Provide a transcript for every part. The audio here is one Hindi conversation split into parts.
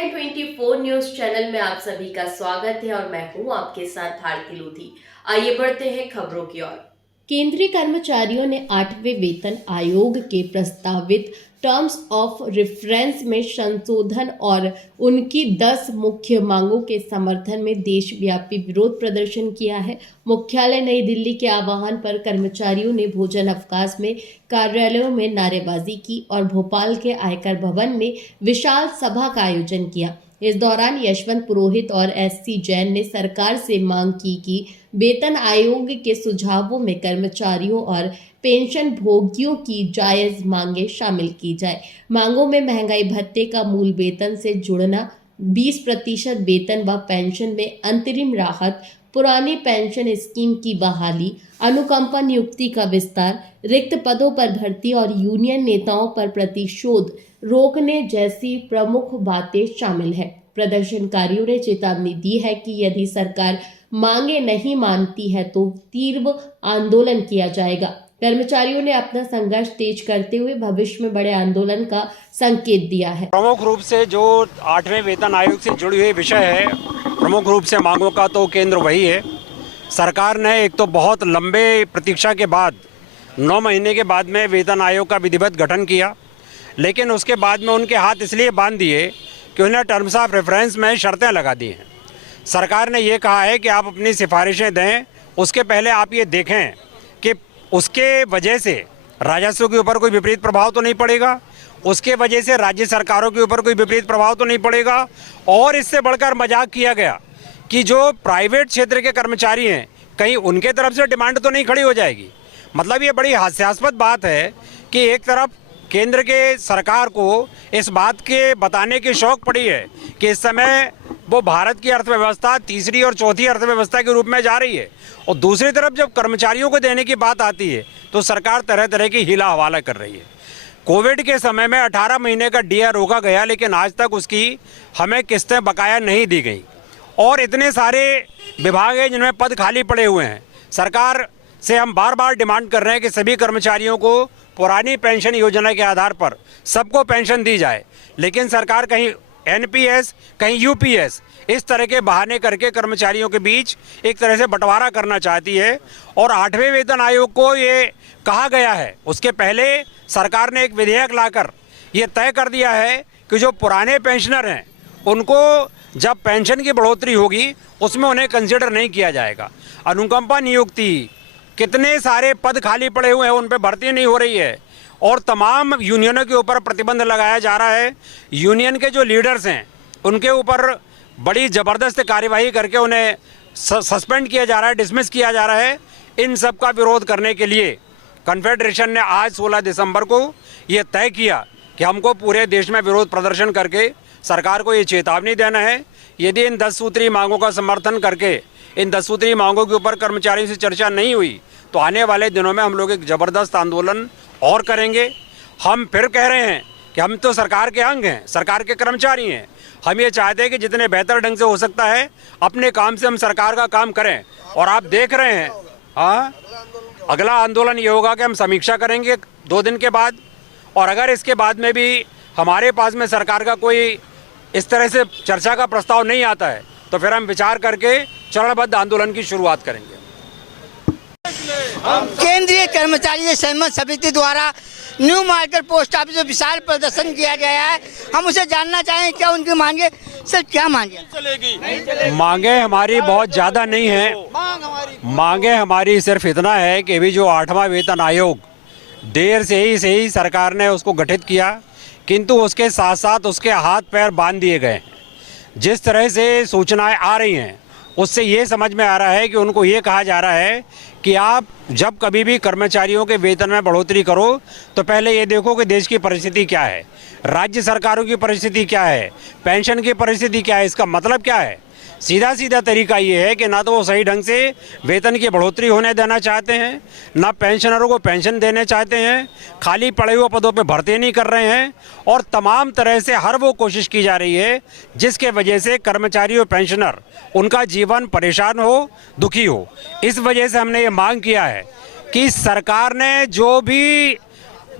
RN 24 न्यूज चैनल में आप सभी का स्वागत है और मैं हूं आपके साथ भारती लोधी। आइए बढ़ते हैं खबरों की ओर। केंद्रीय कर्मचारियों ने 8वें वेतन आयोग के प्रस्तावित टर्म्स ऑफ रेफरेंस में संशोधन और उनकी 10 मुख्य मांगों के समर्थन में देशव्यापी विरोध प्रदर्शन किया है। मुख्यालय नई दिल्ली के आह्वान पर कर्मचारियों ने भोजन अवकाश में कार्यालयों में नारेबाजी की और भोपाल के आयकर भवन में विशाल सभा का आयोजन किया। इस दौरान यशवंत पुरोहित और SC जैन ने सरकार से मांग की कि वेतन आयोग के सुझावों में कर्मचारियों और पेंशन भोगियों की जायज मांगे शामिल की जाए। मांगों में महंगाई भत्ते का मूल वेतन से जुड़ना, 20% वेतन व पेंशन में अंतरिम राहत, पुरानी पेंशन स्कीम की बहाली, अनुकंपा नियुक्ति का विस्तार, रिक्त पदों पर भर्ती और यूनियन नेताओं पर प्रतिशोध रोकने जैसी प्रमुख बातें शामिल है। प्रदर्शनकारियों ने चेतावनी दी है कि यदि सरकार मांगे नहीं मानती है तो तीव्र आंदोलन किया जाएगा। कर्मचारियों ने अपना संघर्ष तेज करते हुए भविष्य में बड़े आंदोलन का संकेत दिया है। प्रमुख रूप से जो 8वें वेतन आयोग से जुड़ी हुई विषय है, प्रमुख रूप से मांगों का तो केंद्र वही है। सरकार ने एक तो बहुत लंबे प्रतीक्षा के बाद 9 महीने के बाद में वेतन आयोग का विधिवत गठन किया, लेकिन उसके बाद में उनके हाथ इसलिए बांध दिए कि उन्हें टर्म्स ऑफ रेफरेंस में शर्तें लगा दी हैं। सरकार ने ये कहा है कि आप अपनी सिफारिशें दें, उसके पहले आप ये देखें कि उसके वजह से राजस्व के ऊपर कोई विपरीत प्रभाव तो नहीं पड़ेगा, उसके वजह से राज्य सरकारों के ऊपर कोई विपरीत प्रभाव तो नहीं पड़ेगा। और इससे बढ़कर मजाक किया गया कि जो प्राइवेट क्षेत्र के कर्मचारी हैं, कहीं उनके तरफ से डिमांड तो नहीं खड़ी हो जाएगी। मतलब ये बड़ी हास्यास्पद बात है कि एक तरफ केंद्र के सरकार को इस बात के बताने की शौक पड़ी है कि इस समय वो भारत की अर्थव्यवस्था तीसरी और चौथी अर्थव्यवस्था के रूप में जा रही है, और दूसरी तरफ जब कर्मचारियों को देने की बात आती है तो सरकार तरह तरह की हीला हवाला कर रही है। कोविड के समय में 18 महीने का DA रोका गया, लेकिन आज तक उसकी हमें किस्तें बकाया नहीं दी गई। और इतने सारे विभाग हैं जिनमें पद खाली पड़े हुए हैं। सरकार से हम बार बार डिमांड कर रहे हैं कि सभी कर्मचारियों को पुरानी पेंशन योजना के आधार पर सबको पेंशन दी जाए, लेकिन सरकार कहीं NPS कहीं UPS इस तरह के बहाने करके कर्मचारियों के बीच एक तरह से बंटवारा करना चाहती है। और 8वें वेतन आयोग को ये कहा गया है, उसके पहले सरकार ने एक विधेयक लाकर ये तय कर दिया है कि जो पुराने पेंशनर हैं उनको जब पेंशन की बढ़ोतरी होगी उसमें उन्हें कंसिडर नहीं किया जाएगा। अनुकंपा नियुक्ति, कितने सारे पद खाली पड़े हुए हैं, उन पर भर्ती नहीं हो रही है और तमाम यूनियनों के ऊपर प्रतिबंध लगाया जा रहा है। यूनियन के जो लीडर्स हैं उनके ऊपर बड़ी ज़बरदस्त कार्यवाही करके उन्हें सस्पेंड किया जा रहा है, डिसमिस किया जा रहा है। इन सब का विरोध करने के लिए कन्फेडरेशन ने आज 16 दिसंबर को ये तय किया कि हमको पूरे देश में विरोध प्रदर्शन करके सरकार को ये चेतावनी देना है, यदि इन 10 सूत्री मांगों का समर्थन करके इन 10 सूत्री मांगों के ऊपर कर्मचारियों से चर्चा नहीं हुई तो आने वाले दिनों में हम लोग एक ज़बरदस्त आंदोलन और करेंगे। हम फिर कह रहे हैं कि हम तो सरकार के अंग हैं, सरकार के कर्मचारी हैं। हम ये चाहते हैं कि जितने बेहतर ढंग से हो सकता है अपने काम से हम सरकार का काम करें। और आप देख रहे हैं, हाँ, अगला आंदोलन ये होगा कि हम समीक्षा करेंगे 2 दिन के बाद, और अगर इसके बाद में भी हमारे पास में सरकार का कोई इस तरह से चर्चा का प्रस्ताव नहीं आता है तो फिर हम विचार करके चरणबद्ध आंदोलन की शुरुआत करेंगे। केंद्रीय कर्मचारी सहमत समिति द्वारा न्यू मार्केट पोस्ट ऑफिस में विशाल प्रदर्शन किया गया है। हम उसे जानना चाहें क्या उनकी मांगे, सर क्या मांगे? मांगे हमारी बहुत ज़्यादा नहीं है। मांगे हमारी सिर्फ इतना है कि अभी जो 8वां वेतन आयोग देर से ही सरकार ने उसको गठित किया, किंतु उसके साथ साथ उसके हाथ पैर बांध दिए गए। जिस तरह से सूचनाएं आ रही हैं उससे ये समझ में आ रहा है कि उनको ये कहा जा रहा है कि आप जब कभी भी कर्मचारियों के वेतन में बढ़ोतरी करो तो पहले ये देखो कि देश की परिस्थिति क्या है, राज्य सरकारों की परिस्थिति क्या है, पेंशन की परिस्थिति क्या है। इसका मतलब क्या है? सीधा तरीका ये है कि ना तो वो सही ढंग से वेतन की बढ़ोतरी होने देना चाहते हैं, ना पेंशनरों को पेंशन देने चाहते हैं, खाली पड़े हुए पदों पे भर्ती नहीं कर रहे हैं, और तमाम तरह से हर वो कोशिश की जा रही है जिसके वजह से कर्मचारी और पेंशनर उनका जीवन परेशान हो, दुखी हो। इस वजह से हमने ये मांग किया है कि सरकार ने जो भी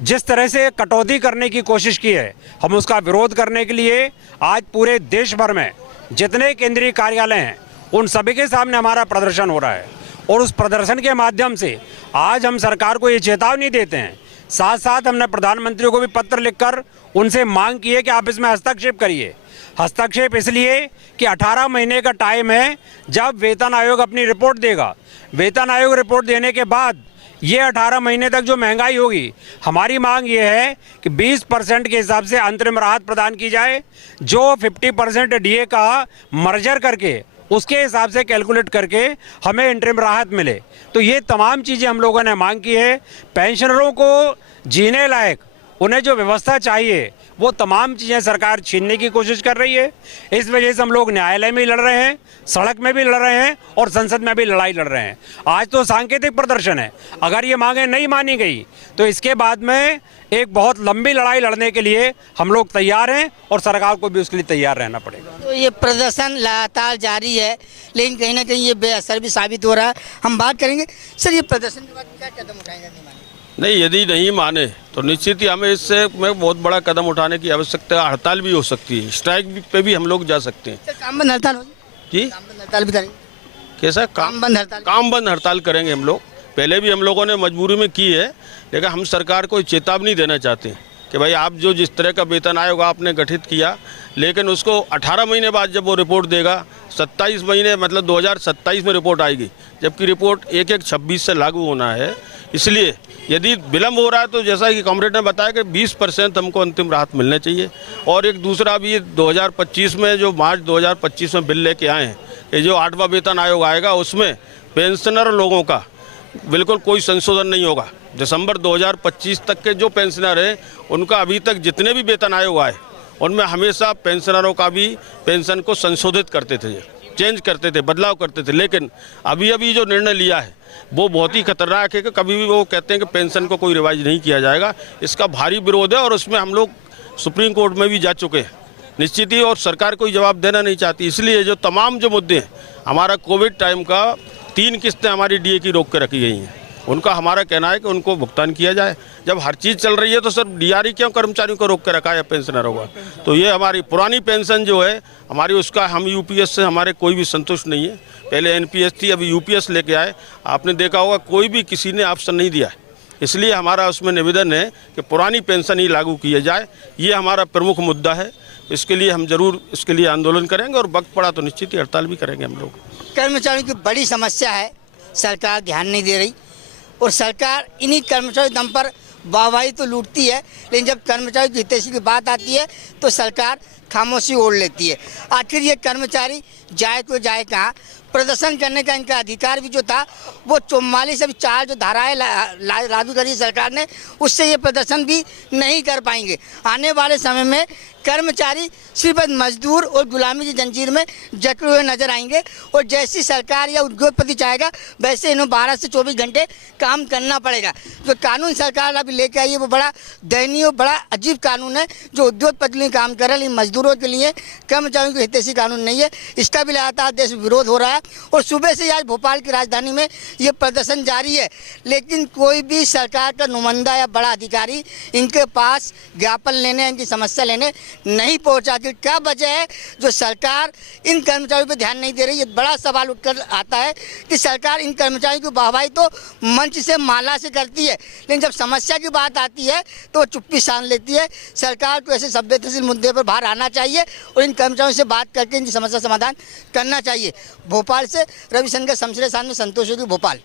जिस तरह से कटौती करने की कोशिश की है, हम उसका विरोध करने के लिए आज पूरे देश भर में जितने केंद्रीय कार्यालय हैं उन सभी के सामने हमारा प्रदर्शन हो रहा है। और उस प्रदर्शन के माध्यम से आज हम सरकार को ये चेतावनी देते हैं, साथ साथ हमने प्रधानमंत्री को भी पत्र लिखकर उनसे मांग की है कि आप इसमें हस्तक्षेप करिए। हस्तक्षेप इसलिए कि 18 महीने का टाइम है जब वेतन आयोग अपनी रिपोर्ट देगा। वेतन आयोग रिपोर्ट देने के बाद ये 18 महीने तक जो महंगाई होगी, हमारी मांग ये है कि 20% के हिसाब से अंतरिम राहत प्रदान की जाए, जो 50% डीए का मर्जर करके उसके हिसाब से कैलकुलेट करके हमें इंटरिम राहत मिले। तो ये तमाम चीज़ें हम लोगों ने मांग की है। पेंशनरों को जीने लायक उन्हें जो व्यवस्था चाहिए वो तमाम चीज़ें सरकार छीनने की कोशिश कर रही है। इस वजह से हम लोग न्यायालय में लड़ रहे हैं, सड़क में भी लड़ रहे हैं और संसद में भी लड़ाई लड़ रहे हैं। आज तो सांकेतिक प्रदर्शन है, अगर ये मांगें नहीं मानी गई तो इसके बाद में एक बहुत लंबी लड़ाई लड़ने के लिए हम लोग तैयार हैं और सरकार को भी उसके लिए तैयार रहना पड़ेगा। तो ये प्रदर्शन लगातार जारी है, लेकिन कहीं ना कहीं ये बेअसर भी साबित हो रहा है। हम बात करेंगे सर, ये प्रदर्शन के बाद क्या कदम उठाएंगे? नहीं, यदि नहीं माने तो निश्चित ही हमें इससे में बहुत बड़ा कदम उठाने की आवश्यकता है। हड़ताल भी हो सकती है, स्ट्राइक पे भी हम लोग जा सकते हैं। सर, काम बंद हड़ताल होगी? जी, काम बंद हड़ताल भी करेंगे? कैसा काम बंद हड़ताल? काम बंद हड़ताल करेंगे हम लोग। पहले भी हम लोगों ने मजबूरी में की है, लेकिन हम सरकार को चेतावनी देना चाहते हैं कि भाई आप जो जिस तरह का वेतन आयोग आपने गठित किया, लेकिन उसको 18 महीने बाद जब वो रिपोर्ट देगा, 27 महीने मतलब 2027 में रिपोर्ट आएगी, जबकि रिपोर्ट 1/1/26 से लागू होना है। इसलिए यदि विलम्ब हो रहा है तो जैसा कि कॉमरेड ने बताया कि 20% हमको अंतिम राहत मिलने चाहिए। और एक दूसरा भी 2025 में जो मार्च 2025 में बिल लेके आए हैं कि जो 8वां वेतन आयोग आएगा उसमें पेंशनर लोगों का बिल्कुल कोई संशोधन नहीं होगा। दिसंबर 2025 तक के जो पेंशनर हैं उनका अभी तक जितने भी वेतन आयोग आए उनमें हमेशा पेंशनरों का भी पेंशन को संशोधित करते थे, चेंज करते थे, बदलाव करते थे। लेकिन अभी जो निर्णय लिया है वो बहुत ही खतरनाक है कि कभी भी वो कहते हैं कि पेंशन को कोई रिवाइज नहीं किया जाएगा। इसका भारी विरोध है और उसमें हम लोग सुप्रीम कोर्ट में भी जा चुके हैं निश्चित ही, और सरकार कोई जवाब देना नहीं चाहती। इसलिए जो तमाम जो मुद्दे हैं, हमारा कोविड टाइम का 3 किस्तें हमारी डीए की रोक के रखी गई हैं, उनका हमारा कहना है कि उनको भुगतान किया जाए। जब हर चीज़ चल रही है तो सर डीआरई क्यों कर्मचारियों को रोक के रखा है पेंशनरों का? तो ये हमारी पुरानी पेंशन जो है हमारी, उसका हम यूपीएस से हमारे कोई भी संतुष्ट नहीं है। पहले एनपीएस थी, अभी यूपीएस लेके आए। आपने देखा होगा कोई भी किसी ने ऑप्शन नहीं दिया है। इसलिए हमारा उसमें निवेदन है कि पुरानी पेंशन ही लागू किया जाए। ये हमारा प्रमुख मुद्दा है। इसके लिए हम जरूर इसके लिए आंदोलन करेंगे और वक्त पड़ा तो निश्चित ही हड़ताल भी करेंगे हम लोग। कर्मचारियों की बड़ी समस्या है, सरकार ध्यान नहीं दे रही और सरकार इन्हीं कर्मचारियों दम पर वाहवाही तो लूटती है, लेकिन जब कर्मचारियों की हितैषी की बात आती है तो सरकार खामोशी ओढ़ लेती है। आखिर ये कर्मचारी जाए तो जाए कहाँ? प्रदर्शन करने का इनका अधिकार भी जो था वो 44 अभी 4 जो धाराएं लागू करी सरकार ने, उससे ये प्रदर्शन भी नहीं कर पाएंगे। आने वाले समय में कर्मचारी सिर्फ मजदूर और गुलामी की जंजीर में जकड़े हुए नजर आएंगे और जैसी सरकार या उद्योगपति चाहेगा वैसे इन्हें 12 से 24 घंटे काम करना पड़ेगा। जो कानून सरकार अभी लेके आई है वो बड़ा दयनीय और बड़ा अजीब कानून है, जो उद्योगपति लिए काम कर रहे हैं, मजदूरों के लिए, कर्मचारियों के हितैषी कानून नहीं है। इसका भी लगातार देश विरोध हो रहा है और सुबह से आज भोपाल की राजधानी में ये प्रदर्शन जारी है, लेकिन कोई भी सरकार का नुमाइंदा या बड़ा अधिकारी इनके पास ज्ञापन लेने, इनकी समस्या लेने नहीं पहुंचाती। क्या वजह है जो सरकार इन कर्मचारियों पर ध्यान नहीं दे रही? ये बड़ा सवाल उठकर आता है कि सरकार इन कर्मचारियों की वाहवाही तो मंच से, माला से करती है, लेकिन जब समस्या की बात आती है तो चुप्पी सान लेती है। सरकार को ऐसे संवेदनशील मुद्दे पर बाहर आना चाहिए और इन कर्मचारियों से बात करके इनकी समस्या समाधान करना चाहिए। भोपाल से रविशंकर शमशेर साथ में संतोष योगी, भोपाल।